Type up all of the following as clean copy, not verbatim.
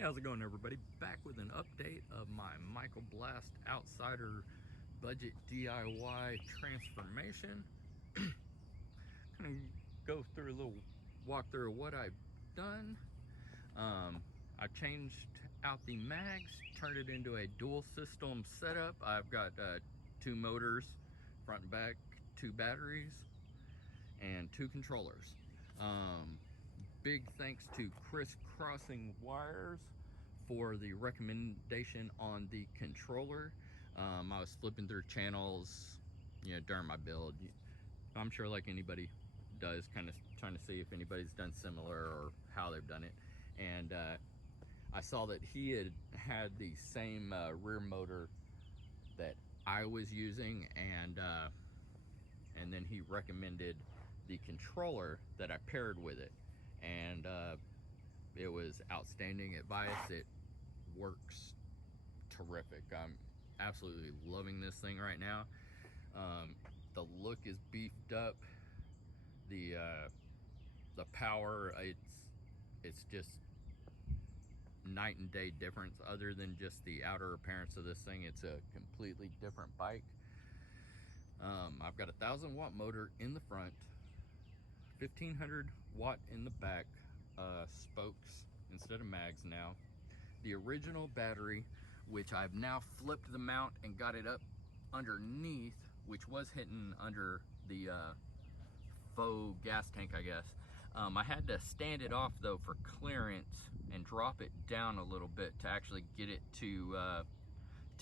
Hey, how's it going, everybody? Back with an update of my Michael Blast Outsider budget DIY transformation. Gonna go through a little walkthrough of what I've done. I changed out the mags, turned it into a dual system setup. I've got two motors, front and back, two batteries, and two controllers. Big thanks to Crisscrossing Wires for the recommendation on the controller. I was flipping through channels, during my build. I'm sure like anybody does, kind of trying to see if anybody's done similar or how they've done it. And I saw that he had the same rear motor that I was using, and then he recommended the controller that I paired with it, and it was outstanding advice. It works terrific. I'm absolutely loving this thing right now. The look is beefed up. The power, it's just night and day difference. Other than just the outer appearance of this thing, it's a completely different bike. I've got a 1,000-watt motor in the front, 1,500-watt in the back, spokes instead of mags now. The original battery, which I've now flipped the mount and got it up underneath, which was hitting under the faux gas tank, I guess. I had to stand it off though for clearance and drop it down a little bit to actually get it to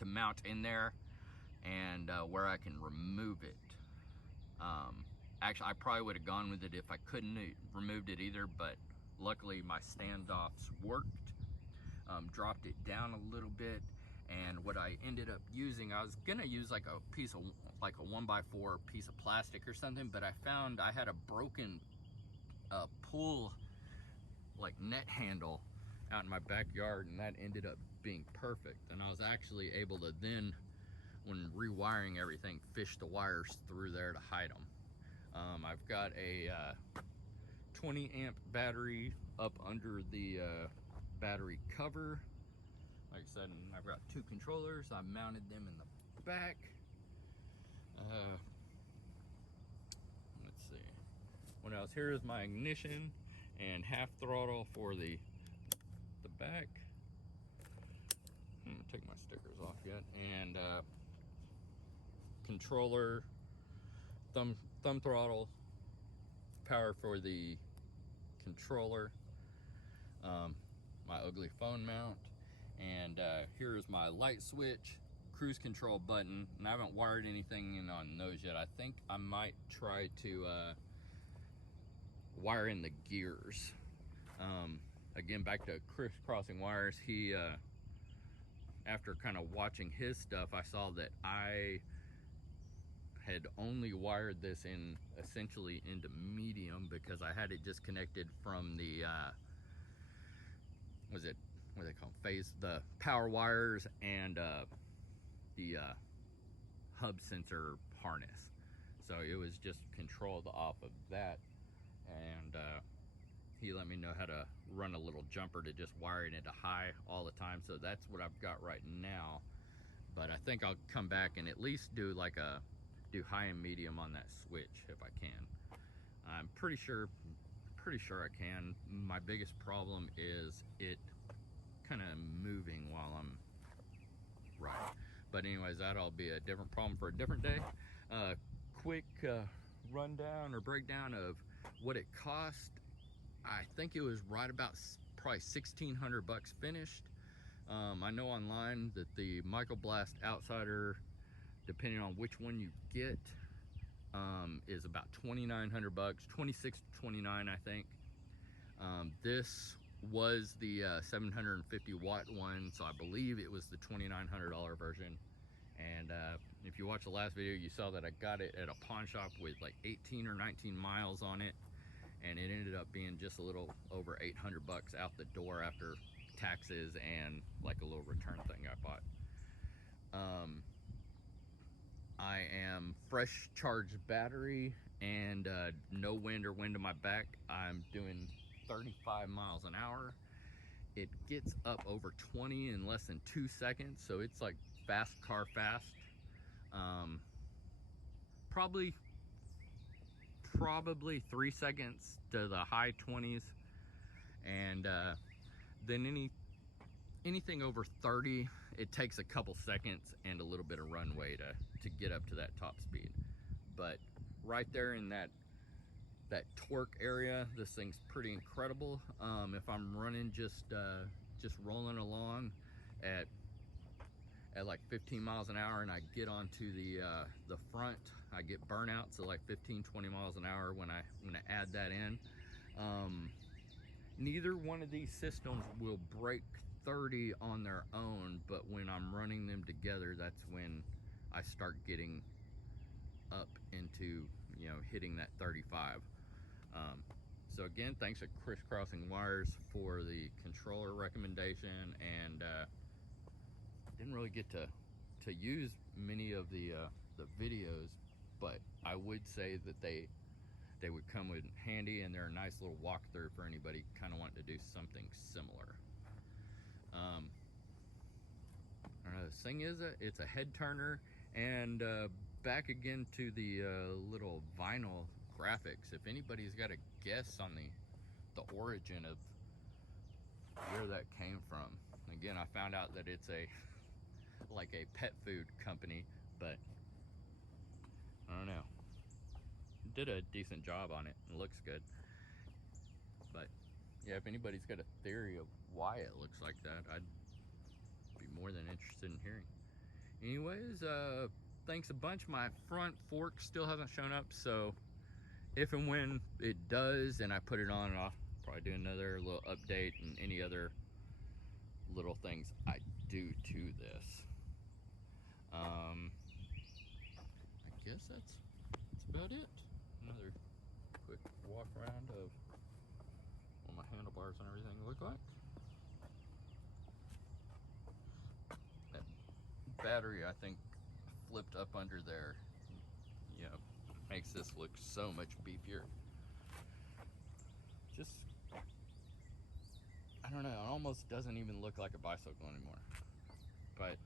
mount in there, and where I can remove it. Actually, I probably would have gone with it if I couldn't removed it either, but luckily my standoffs worked. Dropped it down a little bit, and what I ended up using, I was gonna use like a piece of, like a 1x4 piece of plastic or something, but I found I had a broken pull like net handle out in my backyard, and that ended up being perfect. And I was actually able to then, when rewiring everything, fish the wires through there to hide them. I've got a 20 amp battery up under the battery cover. Like I said, and I've got two controllers. I mounted them in the back. Let's see what else. Here is my ignition and half throttle for the back. I'm gonna take my stickers off yet. And controller, thumb throttle, power for the controller, my ugly phone mount, and here's my light switch, cruise control button, and I haven't wired anything in on those yet. I think I might try to wire in the gears. Again, back to Crisscrossing Wires, he after kind of watching his stuff, I saw that I had only wired this in essentially into medium, because I had it disconnected from the what are they called, the power wires, and the hub sensor harness. So it was just controlled off of that, and he let me know how to run a little jumper to just wire it into high all the time. So that's what I've got right now, but I think I'll come back and at least do like do high and medium on that switch if I can. I'm pretty sure I can. My biggest problem is it kind of moving while I'm riding. But anyways, that'll be a different problem for a different day. Quick rundown or breakdown of what it cost. I think it was right about probably 1,600 bucks finished. I know online that the Michael Blast Outsider, depending on which one you get, is about 2,900 bucks, 26-29, I think. This was the 750 watt one, so I believe it was the $2,900 version. And if you watched the last video, you saw that I got it at a pawn shop with like 18 or 19 miles on it, and it ended up being just a little over 800 bucks out the door after taxes and like a little return thing I bought. I am fresh charged battery and no wind or wind to my back. I'm doing 35 miles an hour. it gets up over 20 in less than 2 seconds, so it's like fast car fast. Probably 3 seconds to the high 20s, and then anything over 30, it takes a couple seconds and a little bit of runway to get up to that top speed. But right there in that torque area, this thing's pretty incredible. If I'm running just rolling along at like 15 miles an hour and I get onto the front, I get burnout, so like 15-20 miles an hour when I add that in. Neither one of these systems will break 30 on their own, but when I'm running them together, that's when I start getting up into, you know, hitting that 35. So again, thanks to Crisscrossing Wires for the controller recommendation, and didn't really get to use many of the videos, but I would say that they would come in handy, and they're a nice little walkthrough for anybody kind of wanting to do something similar. I don't know, the thing is, it's a head turner, and back again to the little vinyl graphics. If anybody's got a guess on the origin of where that came from, again, I found out that it's like a pet food company, but I don't know. Did a decent job on it. It looks good. But yeah, if anybody's got a theory of why it looks like that, I'd be more than interested in hearing. Anyways, thanks a bunch. My front fork still hasn't shown up, so if and when it does and I put it on, I'll probably do another little update and any other little things I do to this. I guess that's about it. Another quick walk around of what my handlebars and everything look like. That battery, I think, flipped up under there, you know, makes this look so much beefier. Just, I don't know, it almost doesn't even look like a bicycle anymore. But